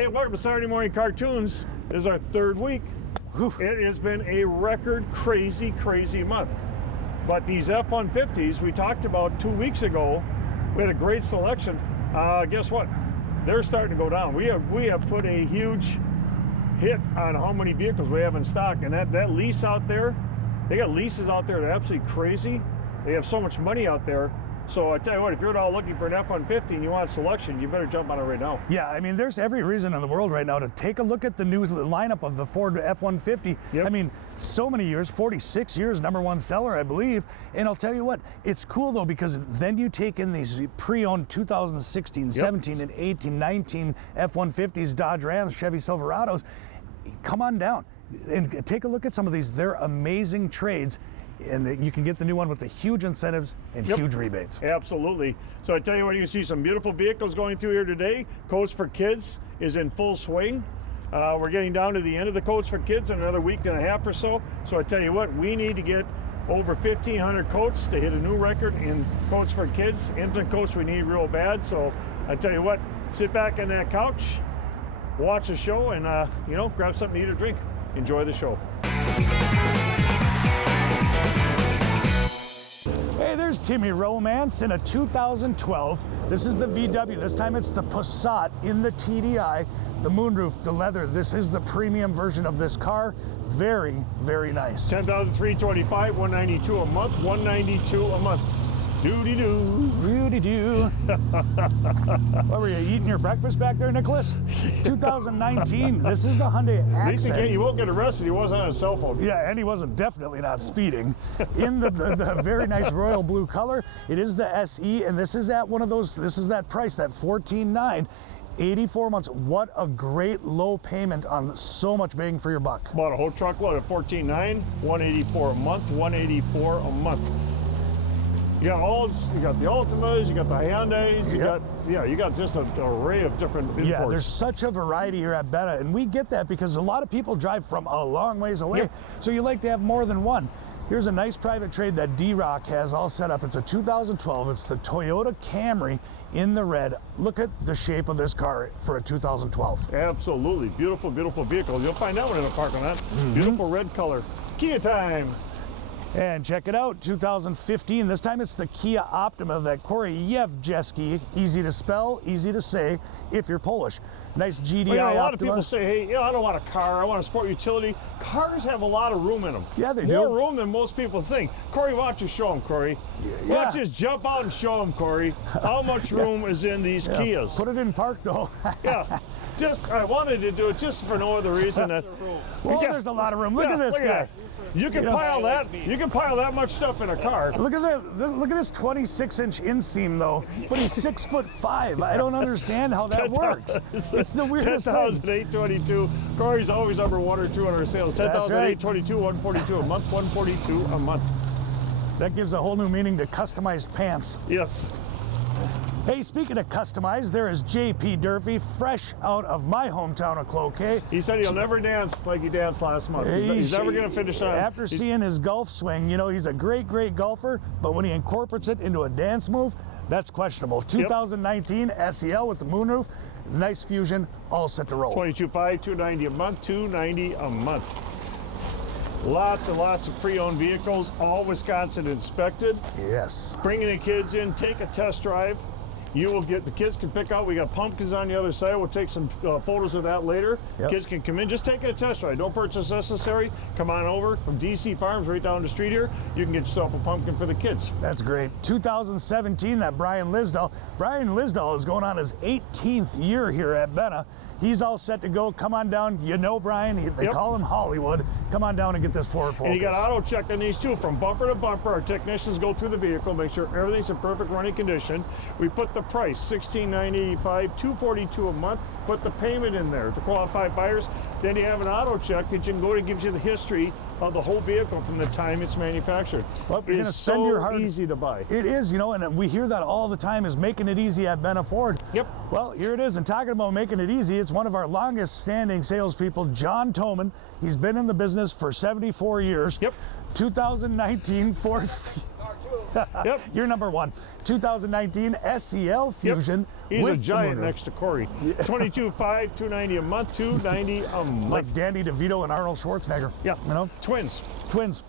Hey, welcome to Saturday Morning Cartoons. This is our third week. Whew. It has been a record crazy month. But these F-150s we talked about 2 weeks ago, we had a great selection. Guess what? They're starting to go down. We have put a huge hit on how many vehicles we have in stock, and that lease out there, they got leases out there that are absolutely crazy. They have so much money out there. So I tell you what, if you're at all looking for an F-150 and you want a selection, you better jump on it right now. Yeah, I mean, there's every reason in the world right now to take a look at the new lineup of the Ford F-150. Yep. I mean, so many years, 46 years, #1 seller, I believe. And I'll tell you what, it's cool though, because then you take in these pre-owned 2016, 17, and 18, 19 F-150s, Dodge Rams, Chevy Silverados. Come on down and take a look at some of these. They're amazing trades. And you can get the new one with the huge incentives and huge rebates. Absolutely. So I tell you what, you can see some beautiful vehicles going through here today. Coats for Kids is in full swing. We're getting down to the end of the Coats for Kids in another week and a half or so. So I tell you what, we need to get over 1,500 coats to hit a new record in Coats for Kids. Infant coats we need real bad. So I tell you what, sit back on that couch, watch the show, and grab something to eat or drink. Enjoy the show. Hey, there's Timmy Romance in a 2012. This is the VW. This time it's the Passat in the TDI, the moonroof, the leather. This is the premium version of this car. Very, very nice. $10,325, $192 a month, $192 a month. Doody-doo. Doody-doo. What were you eating your breakfast back there, Nicholas? 2019. This is the Hyundai Accent. At least again, you won't get arrested. He wasn't on his cell phone. Yeah, and he wasn't definitely not speeding. In the very nice royal blue color. It is the SE, and this is at one of those. This is that price, that $14,900. 84 months. What a great low payment on so much bang for your buck. Bought a whole truckload at $14,900, $184 a month, $184 a month. You got the Ultimas, you got the Hyundais, you got just an array of different imports. Yeah, there's such a variety here at Benna, and we get that because a lot of people drive from a long ways away, so you like to have more than one. Here's a nice private trade that D-Rock has all set up. It's a 2012. It's the Toyota Camry in the red. Look at the shape of this car for a 2012. Absolutely. Beautiful, beautiful vehicle. You'll find that one in the parking lot. Beautiful red color. Kia time. And check it out, 2015. This time it's the Kia Optima, that Koryevjeski. Easy to spell, easy to say if you're Polish. Nice GDI Well, a lot Optima. of people say, hey, I don't want a car, I want a sport utility. Cars have a lot of room in them. Yeah, they do. More room than most people think. Corey, why don't you show them, Corey? Why don't you just jump out and show them, Corey, how much room is in these Kias? Put it in park, though. Yeah, I wanted to do it just for no other reason. Well, there's a lot of room. Look at this guy. You can pile that. You can pile that much stuff in a car. Look at that. Look at this 26-inch inseam, though. But he's 6'5". I don't understand how that works. It's the weirdest thing. 10,822. Corey's always number 1 or 2 on our sales. 10,822, 142 a month, 142 a month. That gives a whole new meaning to customized pants. Yes. Hey, speaking of customized, there is J.P. Durfee, fresh out of my hometown of Cloquet. He said he'll never dance like he danced last month. He's never going to finish on. After seeing his golf swing, he's a great golfer, but when he incorporates it into a dance move, that's questionable. 2019 SEL with the moonroof, nice Fusion, all set to roll. 22.5, $290 a month, $290 a month. Lots and lots of pre-owned vehicles, all Wisconsin inspected. Yes. Bringing the kids in, take a test drive. The kids can pick out. We got pumpkins on the other side. We'll take some photos of that later. Kids can come in, just take a test ride. Don't purchase necessary. Come on over from DC Farms right down the street here. You can get yourself a pumpkin for the kids. That's great. 2017, that Brian Lisdahl. Brian Lisdahl is going on his 18th year here at Benna. He's all set to go. Come on down. Brian. They call him Hollywood. Come on down and get this Ford Focus. And you got auto check on these too, from bumper to bumper. Our technicians go through the vehicle, make sure everything's in perfect running condition. We put the price, $16,985, $242 a month. Put the payment in there to qualified buyers. Then you have an auto check that you can go to, gives you the history of the whole vehicle from the time it's manufactured. Well, it is so easy to buy. It is, and we hear that all the time, is making it easy at Benna Ford. Yep. Well, here it is, and talking about making it easy, it's one of our longest standing salespeople, John Toman. He's been in the business for 74 years. Yep. 2019 Ford. Yep. You're number one. 2019 SEL Fusion. He's a with the giant moonroof. next to Corey. 22.5, $290 a month, $290 a month. Like Danny DeVito and Arnold Schwarzenegger. Yeah, You know? twins. Twins.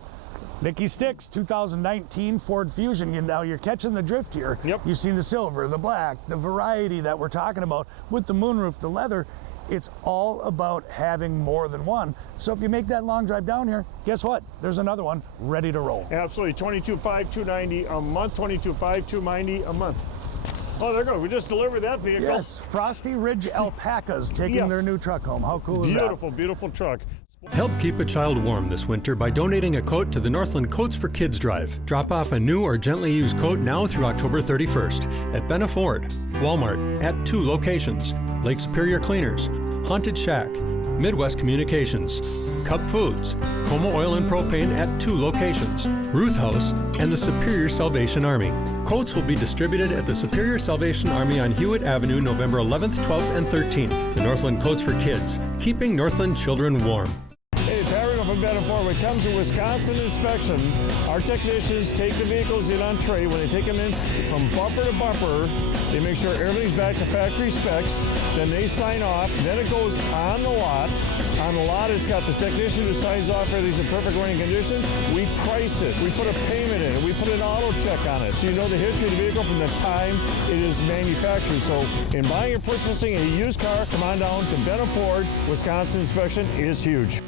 Nikki Sticks, 2019 Ford Fusion. Now you're catching the drift here. Yep. You've seen the silver, the black, the variety that we're talking about with the moonroof, the leather. It's all about having more than one. So if you make that long drive down here, guess what? There's another one ready to roll. Absolutely, 22.5, $290 a month, 22.5, $290 a month. Oh, there you go. We just delivered that vehicle. Yes, Frosty Ridge Alpacas taking Yes. their new truck home. How cool is that? Beautiful, beautiful truck. Help keep a child warm this winter by donating a coat to the Northland Coats for Kids drive. Drop off a new or gently used coat now through October 31st at Benna Ford, Walmart at 2 locations, Lake Superior Cleaners, Haunted Shack, Midwest Communications, Cup Foods, Como Oil and Propane at 2 locations, Ruth House, and the Superior Salvation Army. Coats will be distributed at the Superior Salvation Army on Hewitt Avenue, November 11th, 12th, and 13th. The Northland Coats for Kids, keeping Northland children warm. Hey, Perry from Benna Ford. When it comes to Wisconsin inspection, our technicians take the vehicles in on tray. When they take them in from bumper to bumper, they make sure everything's back to factory specs. Then they sign off. Then it goes on the lot. On the lot, it's got the technician who signs off everything's in perfect running condition. We price it. We put a payment in it. We put an auto check on it. So you know the history of the vehicle from the time it is manufactured. So in buying or purchasing a used car, come on down to Benna Ford. Wisconsin inspection is huge.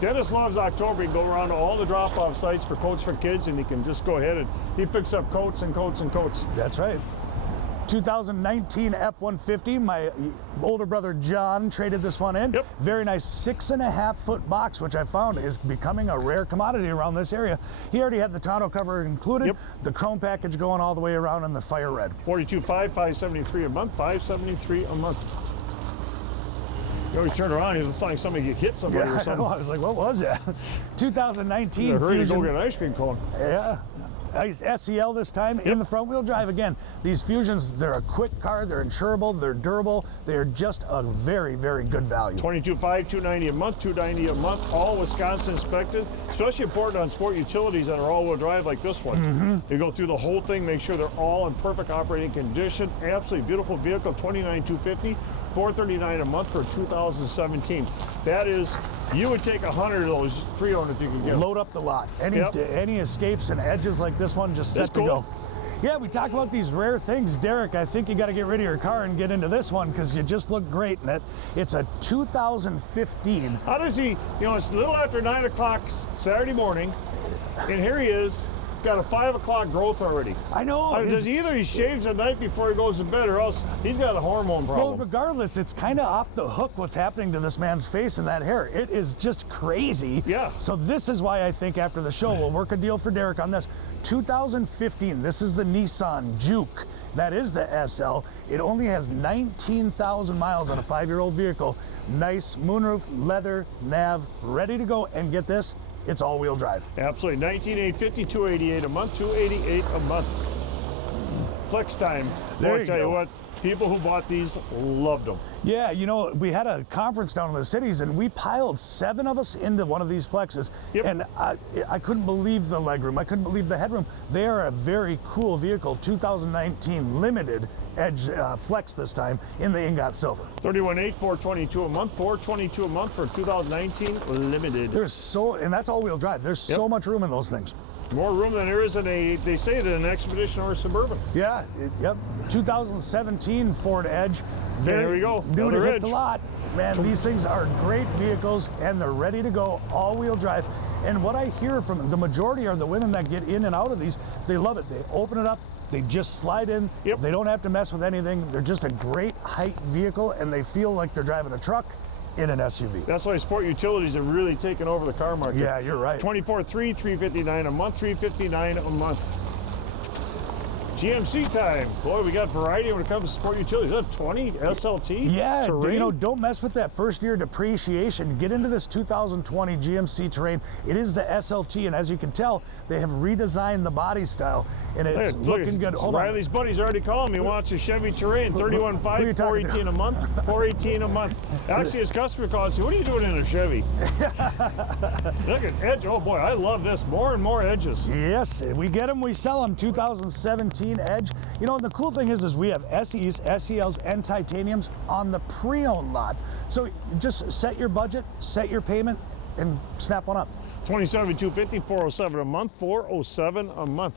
Dennis loves October. He can go around to all the drop-off sites for coats for kids, and he can just go ahead and he picks up coats and coats and coats. That's right. 2019 F-150, my older brother John traded this one in. Yep. Very nice 6.5-foot box, which I found is becoming a rare commodity around this area. He already had the tonneau cover included, Yep. the chrome package going all the way around, and the fire red. 42.5, $573 a month, $573 a month. You always turn around, it looks like somebody hit somebody or I know. something. I was like, what was that? 2019 Hurry to Fusion. go get an ice cream cone. Yeah. SEL this time in the front wheel drive again. These Fusions, they're a quick car, they're insurable, they're durable, they're just a very, very good value. 22.5, $290 a month, $290 a month, all Wisconsin inspected. Especially important on sport utilities that are all-wheel drive like this one. You go through the whole thing, make sure they're all in perfect operating condition. Absolutely beautiful vehicle, $29,250, $439 a month for 2017. That is, you would take 100 of those pre-owned if you can get them. Load up the lot. Any escapes and edges like this one, just That's set to cool. go. Yeah, we talk about these rare things. Derek, I think you got to get rid of your car and get into this one because you just look great in it. It's a 2015. How does he, it's a little after 9 o'clock Saturday morning, and here he is, got a 5 o'clock growth already. I know. Does either he shaves at night before he goes to bed, or else he's got a hormone Well, problem. regardless, it's kind of off the hook what's happening to this man's face and that hair. It is just crazy. Yeah. So this is why I think after the show, we'll work a deal for Derek on this. 2015, this is the Nissan Juke. That is the SL. It only has 19,000 miles on a 5-year-old vehicle. Nice moonroof, leather, nav, ready to go. And get this, it's all-wheel drive. Absolutely. 19,850, $288 a month, $288 a month. Flex time. There Boy, I you tell you go. what, people who bought these loved them. Yeah, we had a conference down in the cities and we piled 7 of us into one of these Flexes. Yep. And I couldn't believe the legroom. I couldn't believe the headroom. They are a very cool vehicle, 2019 limited Edge Flex this time in the ingot silver. 31.8, $422 a month, $422 a month for 2019 limited. And that's all-wheel drive. There's so much room in those things. More room than there is in they say that an Expedition or a Suburban. Yeah, yep. 2017 Ford Edge. There we go. Dude, Another hit the Edge. lot. Man, these things are great vehicles and they're ready to go, all-wheel drive. And what I hear from the majority are the women that get in and out of these, they love it. They open it up, they just slide in. Yep. They don't have to mess with anything. They're just a great height vehicle and they feel like they're driving a truck in an SUV. That's why sport utilities have really taken over the car market. Yeah, you're right. 24.3, $359 a month, $359 a month. GMC time. Boy, we got variety when it comes to sport utilities. Is that 20 SLT? Yeah, Terrain? you know, don't mess with that first year depreciation. Get into this 2020 GMC Terrain. It is the SLT, and as you can tell, they have redesigned the body style, and it's looking good. Hold on. Riley's buddy's already calling me. He wants a Chevy Terrain, 31.5, 418 a month, 418 a month. Actually, his customer calls me, what are you doing in a Chevy? Look at edge. Oh boy, I love this. More and more edges. Yes, we get them, we sell them. 2017 Edge. You know, and the cool thing is we have SEs, SELs, and titaniums on the pre-owned lot. So just set your budget, set your payment, and snap one up. 27,250, 407 a month, 407 a month.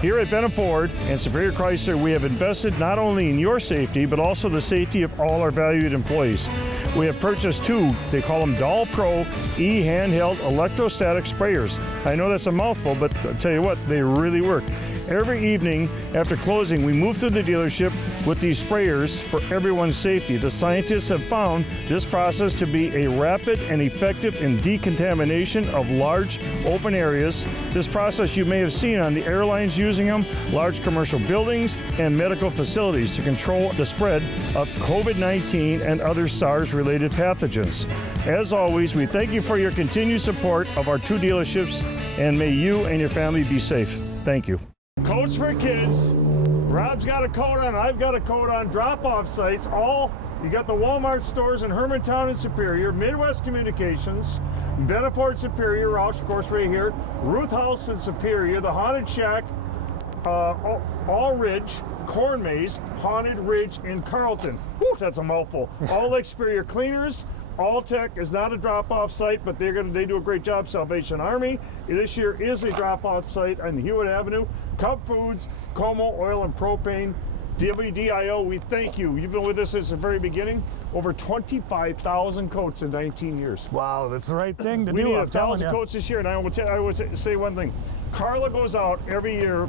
Here at Benna Ford and Superior Chrysler, we have invested not only in your safety, but also the safety of all our valued employees. We have purchased two, they call them Doll Pro e-handheld electrostatic sprayers. I know that's a mouthful, but I'll tell you what, they really work. Every evening after closing, we move through the dealership with these sprayers for everyone's safety. The scientists have found this process to be a rapid and effective in decontamination of large open areas. This process you may have seen on the airlines using them, large commercial buildings, and medical facilities to control the spread of COVID-19 and other SARS-related pathogens. As always, we thank you for your continued support of our two dealerships, and may you and your family be safe. Thank you. Coats for kids. Rob's got a coat on, I've got a coat on. Drop-off sites, you got the Walmart stores in Hermantown and Superior, Midwest Communications, Benna Ford Superior, Roush, of course, right here, Ruth House in Superior, the Haunted Shack, All Ridge, Corn Maze, Haunted Ridge in Carlton. Whew, that's a mouthful. All Lake Superior Cleaners. Alltech is not a drop-off site, but they do a great job. Salvation Army this year is a drop-off site on Hewitt Avenue. Cub Foods, Como Oil and Propane, WDIO, we thank you. You've been with us since the very beginning. Over 25,000 coats in 19 years. Wow, that's the right thing to do. We need I'm telling 1,000 you. coats this year, and I will say one thing. Carla goes out every year.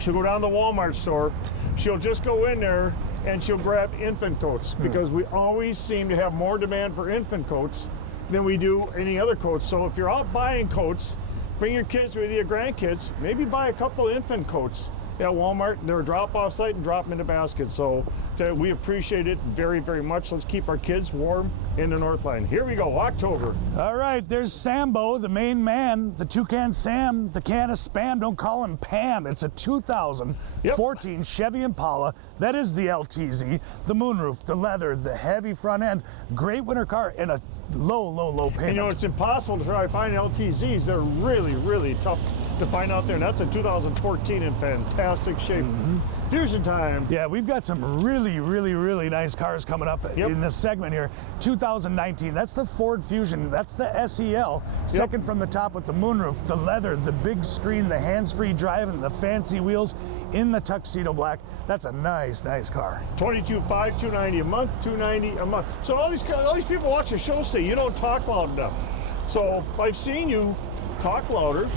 She'll go down to the Walmart store. She'll just go in there and she'll grab infant coats because we always seem to have more demand for infant coats than we do any other coats. So if you're out buying coats, bring your kids with you, your grandkids, maybe buy a couple of infant coats at Walmart. They're a drop-off site and drop them in the basket. So we appreciate it very, very much. Let's keep our kids warm in the Northland. Here we go, October. All right, there's Sambo, the main man, the Toucan Sam, the can of Spam. Don't call him Pam. It's a 2014 Chevy Impala. That is the LTZ, the moonroof, the leather, the heavy front end. Great winter car and a low payment. And you know, it's impossible to try to find LTZs. They're really, really tough to find out there. And that's a 2014 in fantastic shape. Fusion time. Yeah, we've got some really nice cars coming up in this segment here. 2019, that's the Ford Fusion. That's the SEL. Second from the top with the moonroof, the leather, the big screen, the hands-free drive, and the fancy wheels in the tuxedo black. That's a nice car. 22.5, 290 a month, 290 a month. So all these people watch the show say you don't talk loud enough. So I've seen you talk louder.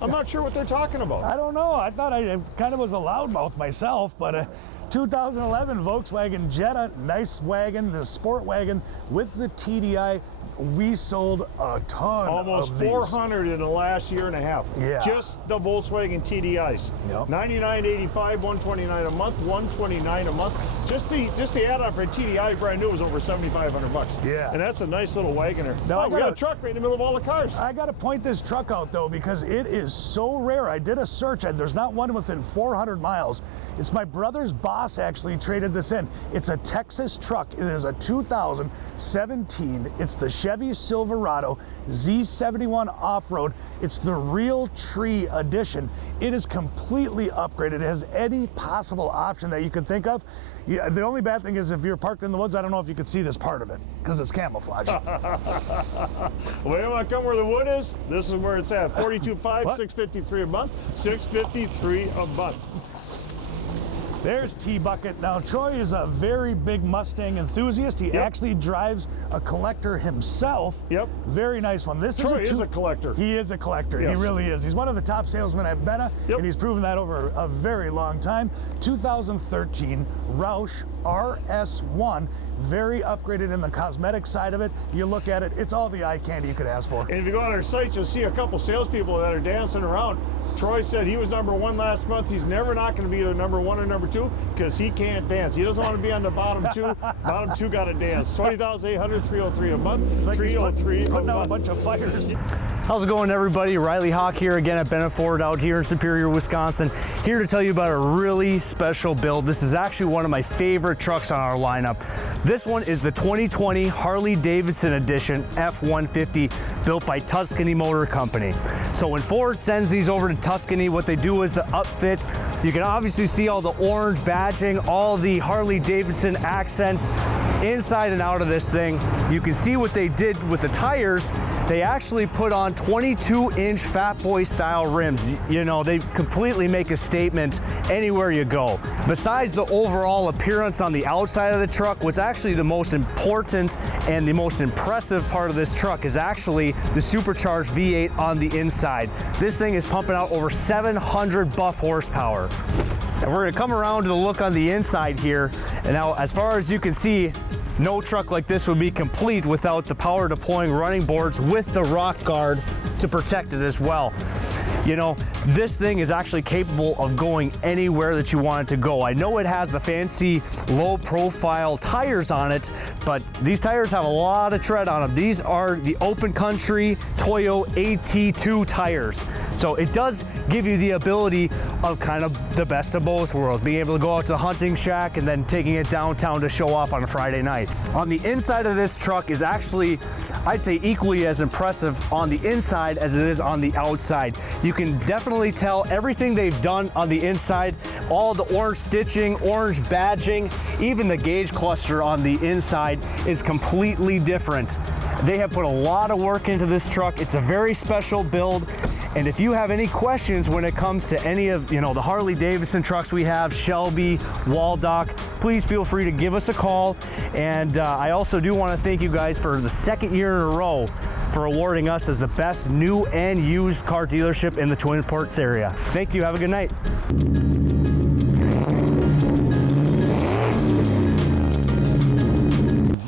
I'm not sure what they're talking about. I don't know. I thought I kind of was a loudmouth myself, but 2011 Volkswagen Jetta, nice wagon, the sport wagon with the TDI. We sold a ton Almost of these. 400 in the last year and a half. Yeah. Just the Volkswagen TDIs. Yep. 99.85, 129 a month, 129 a month. Just the add-on for a TDI brand new was over 7,500 bucks. Yeah. And that's a nice little Wagoner. Now, We got a truck right in the middle of all the cars. I got to point this truck out though because it is so rare. I did a search and there's not one within 400 miles. It's my brother's boss actually traded this in. It's a Texas truck. It is a 2017. It's the Chevy Silverado Z71 off-road. It's the Real Tree Edition. It is completely upgraded. It has any possible option that you could think of. Yeah, the only bad thing is if you're parked in the woods, I don't know if you could see this part of it because it's camouflage. Well, you want to come where the wood is? This is where it's at. 42.5, 653 a month, 653 a month. There's T-Bucket. Now, Troy is a very big Mustang enthusiast. He actually drives a collector himself. Yep. Very nice one. Troy is a collector. He is a collector. Yes. He really is. He's one of the top salesmen at Benna, and he's proven that over a very long time. 2013 Roush RS1. Very upgraded in the cosmetic side of it. You look at it, it's all the eye candy you could ask for. And if you go on our site, you'll see a couple salespeople that are dancing around. Troy said he was number 1 last month. He's never not going to be either number 1 or number 2 because he can't dance. He doesn't want to be on the bottom 2. Bottom 2 got to dance. 20,800, 303 a month. It's like 303 a putting out month. a bunch of fires. How's it going, everybody? Riley Hawk here again at Benna Ford out here in Superior, Wisconsin. Here to tell you about a really special build. This is actually one of my favorite trucks on our lineup. This one is the 2020 Harley-Davidson Edition F150 built by Tuscany Motor Company. So when Ford sends these over to Tuscany, what they do is the upfit. You can obviously see all the orange badging, all the Harley-Davidson accents inside and out of this thing. You can see what they did with the tires. They actually put on 22-inch Fat Boy style rims. You know, they completely make a statement anywhere you go. Besides the overall appearance on the outside of the truck, what's actually the most important and the most impressive part of this truck is actually the supercharged V8 on the inside. This thing is pumping out over 700 buff horsepower. And we're gonna come around to the look on the inside here. And now, as far as you can see, no truck like this would be complete without the power deploying running boards with the rock guard to protect it as well. You know, this thing is actually capable of going anywhere that you want it to go. I know it has the fancy low profile tires on it, but these tires have a lot of tread on them. These are the Open Country Toyo AT2 tires. So it does give you the ability of kind of the best of both worlds, being able to go out to the hunting shack and then taking it downtown to show off on a Friday night. On the inside of this truck is actually, I'd say, equally as impressive on the inside as it is on the outside. You can definitely tell everything they've done on the inside, all the orange stitching, orange badging, even the gauge cluster on the inside is completely different. They have put a lot of work into this truck. It's a very special build. And if you have any questions when it comes to any of, you know, the Harley-Davidson trucks we have, Shelby, Waldock, please feel free to give us a call. And I also do want to thank you guys for the 2nd year in a row for awarding us as the best new and used car dealership in the Twin Ports area. Thank you. Have a good night.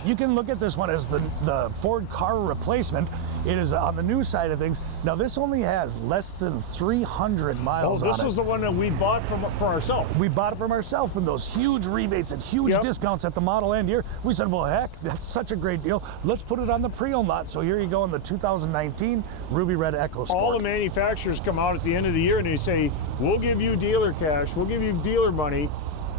You can look at this one as the Ford car replacement. It is on the new side of things. Now this only has less than 300 miles on it. Oh, this is the one that we bought for ourselves. We bought it from ourselves with those huge rebates and huge discounts at the model end here. We said, well, heck, that's such a great deal. Let's put it on the pre-owned lot. So here you go in the 2019 Ruby Red EcoSport. All the manufacturers come out at the end of the year and they say, we'll give you dealer cash, we'll give you dealer money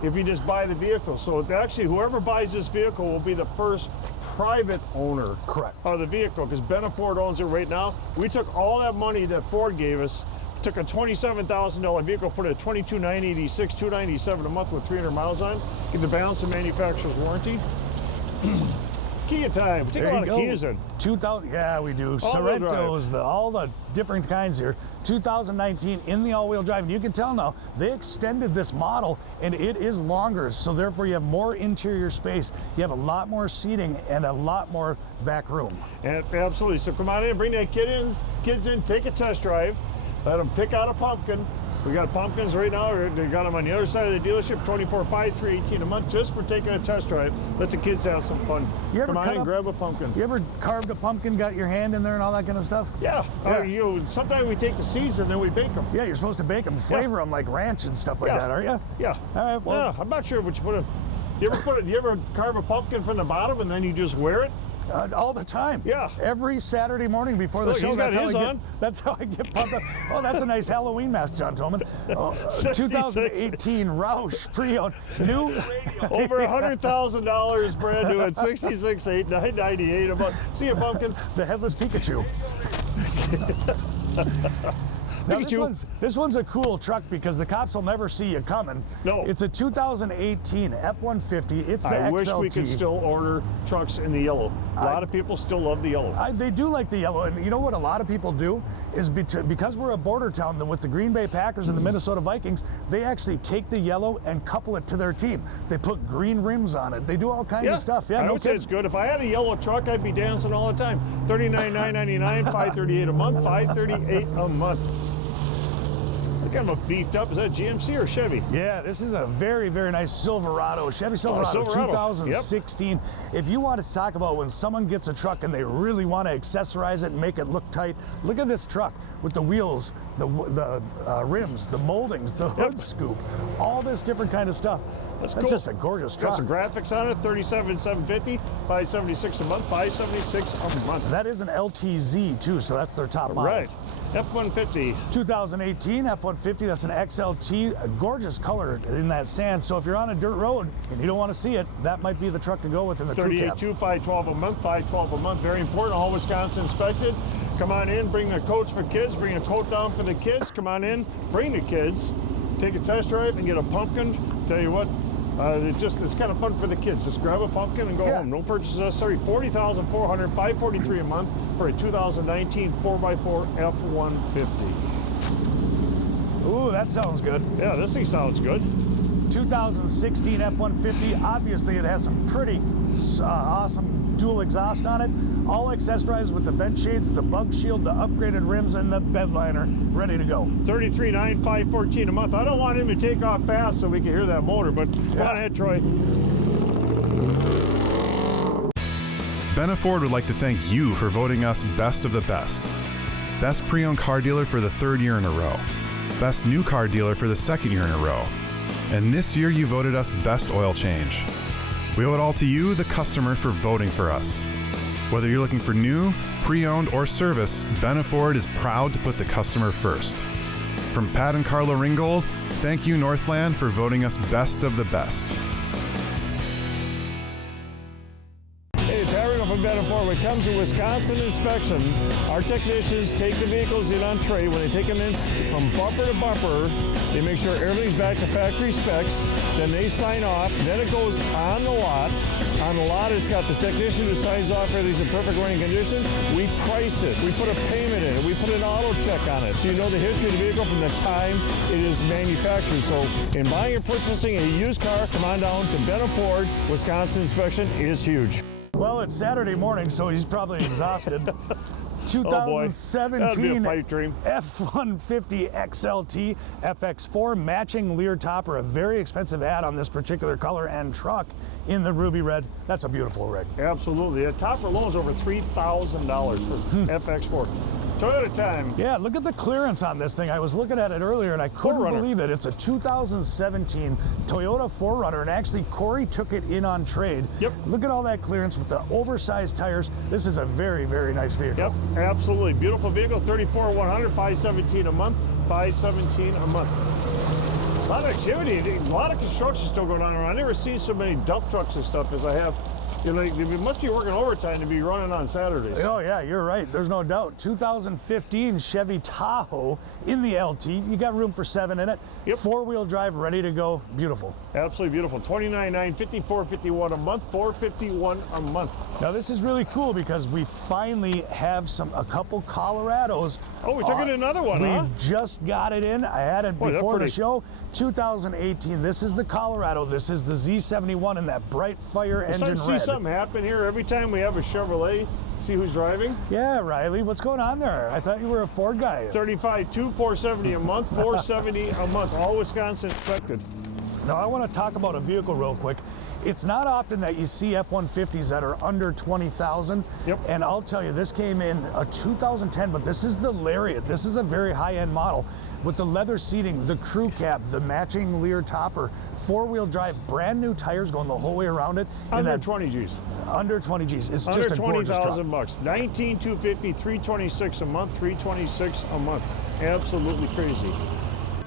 if you just buy the vehicle. So actually, whoever buys this vehicle will be the first private owner of the vehicle, because Benna Ford owns it right now. We took all that money that Ford gave us, took a $27,000 vehicle, put it at $22,986, $297 a month with 300 miles on, get the balance of manufacturer's warranty. Kia time. We take a lot of Kias in. 2000, yeah, we do. Sorrentos, all the different kinds here. 2019 in the all-wheel drive. And you can tell now, they extended this model and it is longer. So therefore you have more interior space. You have a lot more seating and a lot more back room. And absolutely. So come on in, bring that kids in, take a test drive. Let them pick out a pumpkin. We got pumpkins right now. They got them on the other side of the dealership, $24,500, $318 a month, just for taking a test drive. Let the kids have some fun. Come on in, grab a pumpkin. You ever carved a pumpkin, got your hand in there and all that kind of stuff? Yeah. Sometimes we take the seeds and then we bake them. Yeah, you're supposed to bake them, flavor them like ranch and stuff like that, aren't you? Yeah. All right, well. Yeah, I'm not sure what you put in. You ever carve a pumpkin from the bottom and then you just wear it? All the time. Yeah. Every Saturday morning before the show. He's got his on. That's how I get pumped up. Oh, that's a nice Halloween mask, John Tolman. 2018 Roush pre-owned. New. Over $100,000 brand new at $66,998 a month. See a pumpkin? The headless Pikachu. Now, this one's a cool truck because the cops will never see you coming. No. It's a 2018 F-150. It's the XLT. I wish we could still order trucks in the yellow. A lot of people still love the yellow. They do like the yellow. And you know what a lot of people do is because we're a border town with the Green Bay Packers and the Minnesota Vikings, they actually take the yellow and couple it to their team. They put green rims on it. They do all kinds of stuff. Yeah, I would say it's good. If I had a yellow truck, I'd be dancing all the time. $39,999, $538 a month, $538 a month. Look at them beefed up. Is that GMC or Chevy? Yeah, this is a very, very nice Silverado, Chevy Silverado, Silverado. 2016. Yep. If you want to talk about when someone gets a truck and they really want to accessorize it and make it look tight, look at this truck with the wheels, the rims, the moldings, the hood scoop, all this different kind of stuff. That's cool. just a gorgeous truck. Got some graphics on it, $37,750, $576 a month, $576 a month. That is an LTZ too, so that's their top model. Right. F-150. 2018 F-150, that's an XLT, a gorgeous color in that sand. So if you're on a dirt road and you don't want to see it, that might be the truck to go with in the crew cab. $38,200, $512 a month, $512 a month. Very important, all Wisconsin inspected. Come on in, bring the coats for kids, bring a coat down for the kids. Come on in, bring the kids, take a test drive and get a pumpkin. Tell you what, it's kind of fun for the kids. Just grab a pumpkin and go home. No purchase necessary. $40,400, $543 a month for a 2019 4x4 F-150. Ooh, that sounds good. Yeah, this thing sounds good. 2016 F-150. Obviously, it has some pretty awesome dual exhaust on it. All accessorized with the vent shades, the bug shield, the upgraded rims, and the bed liner ready to go. $33,900, $514 a month. I don't want him to take off fast so we can hear that motor, but go on ahead, Troy. Benna Ford would like to thank you for voting us Best of the Best. Best Pre-Owned Car Dealer for the 3rd year in a row. Best New Car Dealer for the 2nd year in a row. And this year you voted us Best Oil Change. We owe it all to you, the customer, for voting for us. Whether you're looking for new, pre-owned, or service, Benna Ford is proud to put the customer first. From Pat and Carla Ringgold, thank you, Northland, for voting us Best of the Best. Hey, Pat Ringgold from Benna Ford. When it comes to Wisconsin inspection, our technicians take the vehicles in on trade. When they take them in from bumper to bumper, they make sure everything's back to factory specs. Then they sign off. Then it goes on the lot. On the lot, it's got the technician who signs off everything's in perfect running condition. We price it. We put a payment in it. We put an auto check on it. So you know the history of the vehicle from the time it is manufactured. So in buying or purchasing a used car, come on down to Benna Ford. Wisconsin inspection is huge. Well, it's Saturday morning, so he's probably exhausted. 2017 pipe dream. F-150 XLT FX4 matching Lear topper, a very expensive add on this particular color and truck in the ruby red. That's a beautiful rig. Absolutely. The topper alone is over $3,000 for FX4. Toyota time. Yeah, look at the clearance on this thing. I was looking at it earlier and I couldn't believe it. It's a 2017 Toyota 4Runner, and actually Corey took it in on trade. Yep. Look at all that clearance with the oversized tires. This is a very, very nice vehicle. Yep, absolutely. Beautiful vehicle. $34,100, $517 a month, $517 a month. A lot of activity, a lot of construction still going on around. I never see so many dump trucks and stuff as I have. You know, you must be working overtime to be running on Saturdays. Oh yeah, you're right. There's no doubt. 2015 Chevy Tahoe in the LT. You got room for 7 in it. Yep. 4-wheel drive, ready to go. Beautiful. Absolutely beautiful. $29,950, $451 a month, $451 a month. Now this is really cool because we finally have a couple Colorados. Oh, we took in another one, huh? We just got it in. I had it before the show. 2018. This is the Colorado. This is the Z71 in that bright fire engine red. See something happen here every time we have a Chevrolet. See who's driving? Yeah, Riley, what's going on there? I thought you were a Ford guy. $35,200, $470 a month, $470 a month. All Wisconsin inspected. Now I want to talk about a vehicle real quick. It's not often that you see F-150s that are under 20,000. Yep. And I'll tell you, this came in a 2010, but this is the Lariat. This is a very high-end model with the leather seating, the crew cab, the matching Lear topper, 4-wheel drive, brand new tires going the whole way around it. Under 20 G's. Under 20 G's. It's under just a gorgeous truck. $20,000 bucks. $19,250, $326 a month, $326 a month. Absolutely crazy.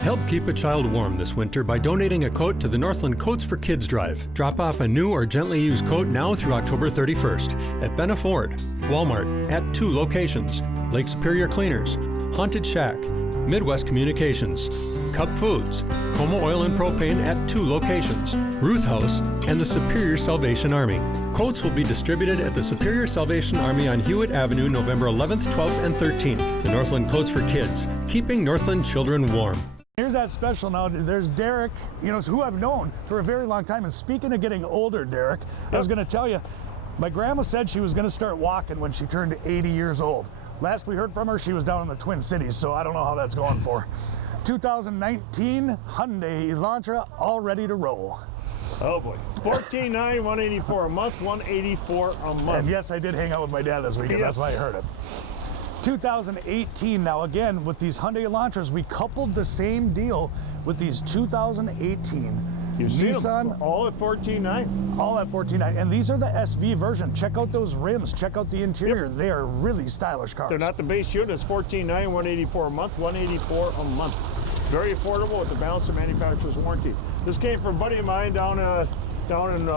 Help keep a child warm this winter by donating a coat to the Northland Coats for Kids Drive. Drop off a new or gently used coat now through October 31st at Benna Ford, Walmart at 2 locations, Lake Superior Cleaners, Haunted Shack, Midwest Communications, Cup Foods, Como Oil and Propane at 2 locations, Ruth House, and the Superior Salvation Army. Coats will be distributed at the Superior Salvation Army on Hewitt Avenue, November 11th, 12th, and 13th. The Northland Coats for Kids, keeping Northland children warm. Here's that special now. There's Derek, you know, who I've known for a very long time. And speaking of getting older, Derek, I was going to tell you, my grandma said she was going to start walking when she turned 80 years old. Last we heard from her, she was down in the Twin Cities, so I don't know how that's going for her. 2019 Hyundai Elantra, all ready to roll. Oh boy. 14.9, 184 a month, 184 a month. And yes, I did hang out with my dad this weekend. Yes. That's why I heard it. 2018. Now again, with these Hyundai Elantras, we coupled the same deal with these 2018 You've seen Nissan, them all at 14.9. all at 14.9. And these are the SV version. Check out those rims. Check out the interior. They are really stylish cars. They're not the base unit. It's 14.9, 184 a month, 184 a month. Very affordable with the balance of manufacturer's warranty. This came from a buddy of mine down in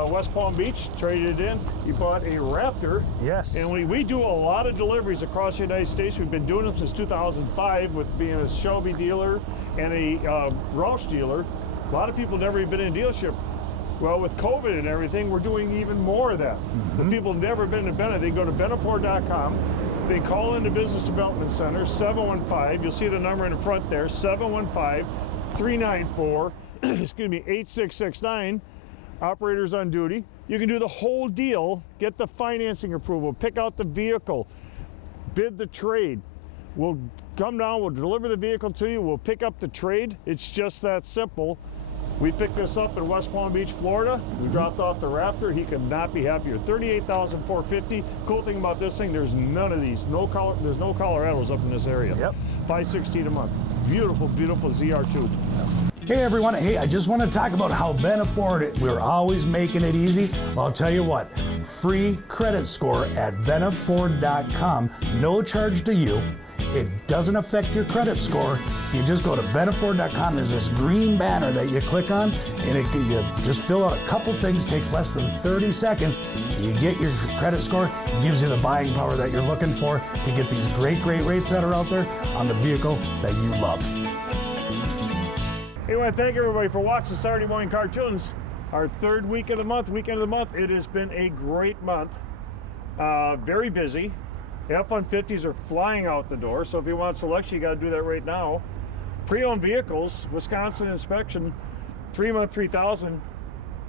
West Palm Beach. Traded it in. He bought a Raptor. Yes. And we do a lot of deliveries across the United States. We've been doing them since 2005 with being a Shelby dealer and a Roush dealer. A lot of people never even been in a dealership. Well, with COVID and everything, we're doing even more of that. The people who've never been to Benna, they go to bennaford.com. They call in the Business Development Center, 715. You'll see the number in the front there, 715-394, excuse me, 8669. Operators on duty. You can do the whole deal, get the financing approval, pick out the vehicle, bid the trade. We'll come down, we'll deliver the vehicle to you, we'll pick up the trade. It's just that simple. We picked this up in West Palm Beach, Florida. We dropped off the Raptor. He could not be happier. $38,450. Cool thing about this thing, there's none of these. There's no Colorados up in this area. Yep. $516 a month. Beautiful, beautiful ZR2. Hey everyone, hey, I just want to talk about how Benna Ford, we're always making it easy. Well, I'll tell you what, free credit score at bennaford.com, no charge to you. It doesn't affect your credit score. You just go to bennaford.com. There's this green banner that you click on, and you just fill out a couple things. Takes less than 30 seconds. You get your credit score. It gives you the buying power that you're looking for to get these great rates that are out there on the vehicle that you love. Hey, I want to thank everybody for watching Saturday Morning Cartoons. Our third weekend of the month. It has been a great month. Very busy. The F-150s are flying out the door, so if you want selection, you got to do that right now. Pre-owned vehicles, Wisconsin inspection, 3-month, 3,000.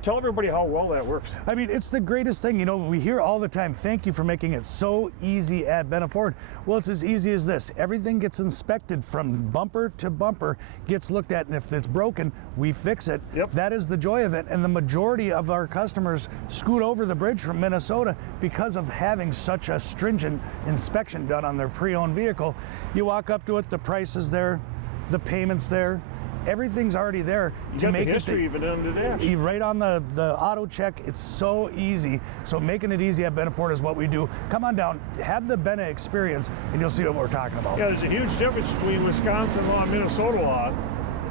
Tell everybody how well that works. I mean, it's the greatest thing. You know, we hear all the time, thank you for making it so easy at Benna Ford. Well, it's as easy as this. Everything gets inspected from bumper to bumper, gets looked at, and if it's broken, we fix it. Yep. That is the joy of it. And the majority of our customers scoot over the bridge from Minnesota because of having such a stringent inspection done on their pre-owned vehicle. You walk up to it, the price is there, the payment's there. Everything's already there You to got make the history even under there. right on the auto check. It's so easy. So making it easy at Benna Ford is what we do. Come on down, have the Benna experience, and you'll see what we're talking about. Yeah, there's a huge difference between Wisconsin law and Minnesota law.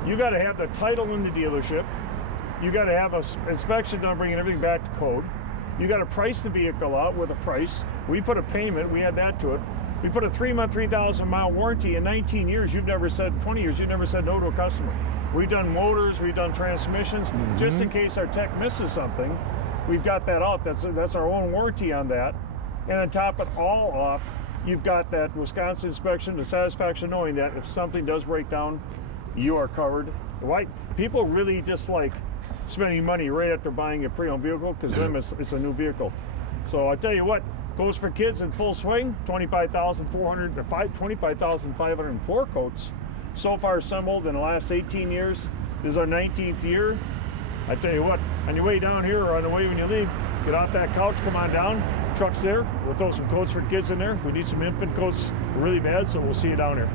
You got to have the title in the dealership. You got to have an inspection done, bringing everything back to code. You got to price the vehicle out with a price. We put a payment. We add that to it. We put a 3-month, 3,000-mile warranty. In 19 years, 20 years, you've never said no to a customer. We've done motors, we've done transmissions. Just in case our tech misses something, we've got that out. That's our own warranty on that. And on top of it all off, you've got that Wisconsin inspection, the satisfaction knowing that if something does break down, you are covered. Why people really just like spending money right after buying a pre-owned vehicle, because then it's a new vehicle. So I tell you what, goes for kids in full swing, 25,504 coats so far assembled in the last 18 years. This is our 19th year. I tell you what, on your way down here or on the way when you leave, get off that couch, come on down. Truck's there. We'll throw some coats for kids in there. We need some infant coats really bad, so we'll see you down here.